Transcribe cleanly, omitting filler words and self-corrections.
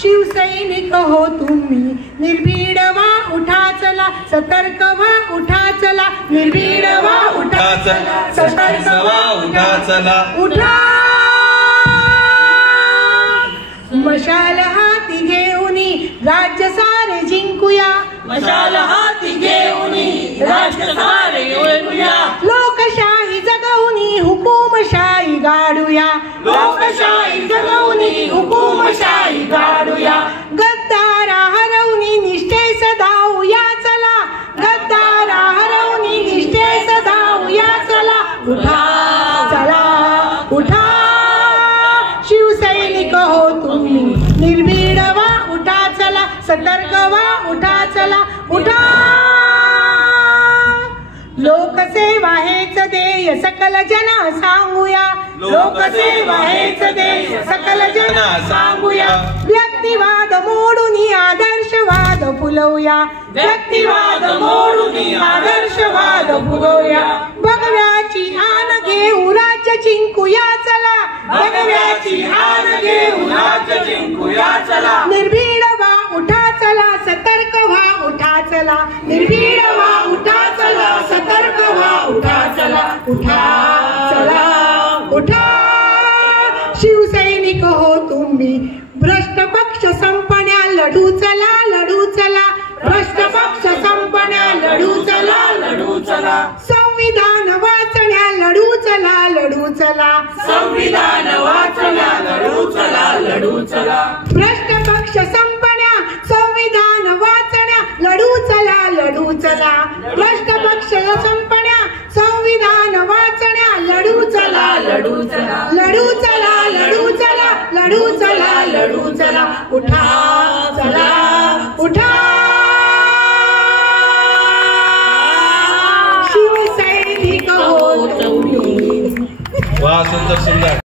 शिवसैनिक हो तुम्ही निर्भीड व्हा उठा चला सतर्क व्हा उठा चला निर्भीड व्हा उठा चला सतर्क व्हा उठा चला उठा मशाल हाती घेऊनी राज्य सारे जिंकूया मशाल हाती घेऊनी राज्य सारे जिंकूया लोकशाही जगवूनी हुकुमशाही गाडूया लोकशाही जगवूनी हुकुमशाही गाडूया गद्दारा हरवूनी निष्ठे सदाऊया चला गद्दारा हरवूनी निष्ठे सदाऊया चला उठा चला उठा शिवसैनिक हो तुम्ही निर्भीड व्हा उठा चला सतर्क व्हा उठा चला उठा लोकसेवा हेच ध्येय सकल जन सांगूया लोकसेवा हेच ध्येय सकल जन सांगूया व्यक्तिवाद मोडूनी आदर्शवाद फुलवूया व्यक्तिवाद मोडूनी आदर्शवाद फुलवूया भगव्याची आन घेऊ राज्य जिंकूया चला भगव्याची आन घेऊ राज्य जिंकूया चला निर्भीड व्हा उठा चला सतर्क व्हा उठा चला निर्भीड व्हा उठा चला सतर्क व्हा उठा चला उठा चला उठा शिवसैनिक हो तुम्ही भ्रष्ट पक्ष संपण्या लढू चला लढू चला भ्रष्ट पक्ष संपण्या लढू चला लढू चला संविधान वाचण्या लढू चला लढू चला संविधान वाचण्या लढू चला लढू चला भ्रष्ट पक्ष संपण्या संविधान वाचण्या लढू चला लढू चला भ्रष्ट पक्ष संपण्या संविधान वाचण्या लढू चला लढू चला लढू चला लढू चला लढू चला लढू चला उठा चला उठा शिवसैनिक हो तुम्ही वाह सुंदर सुंदर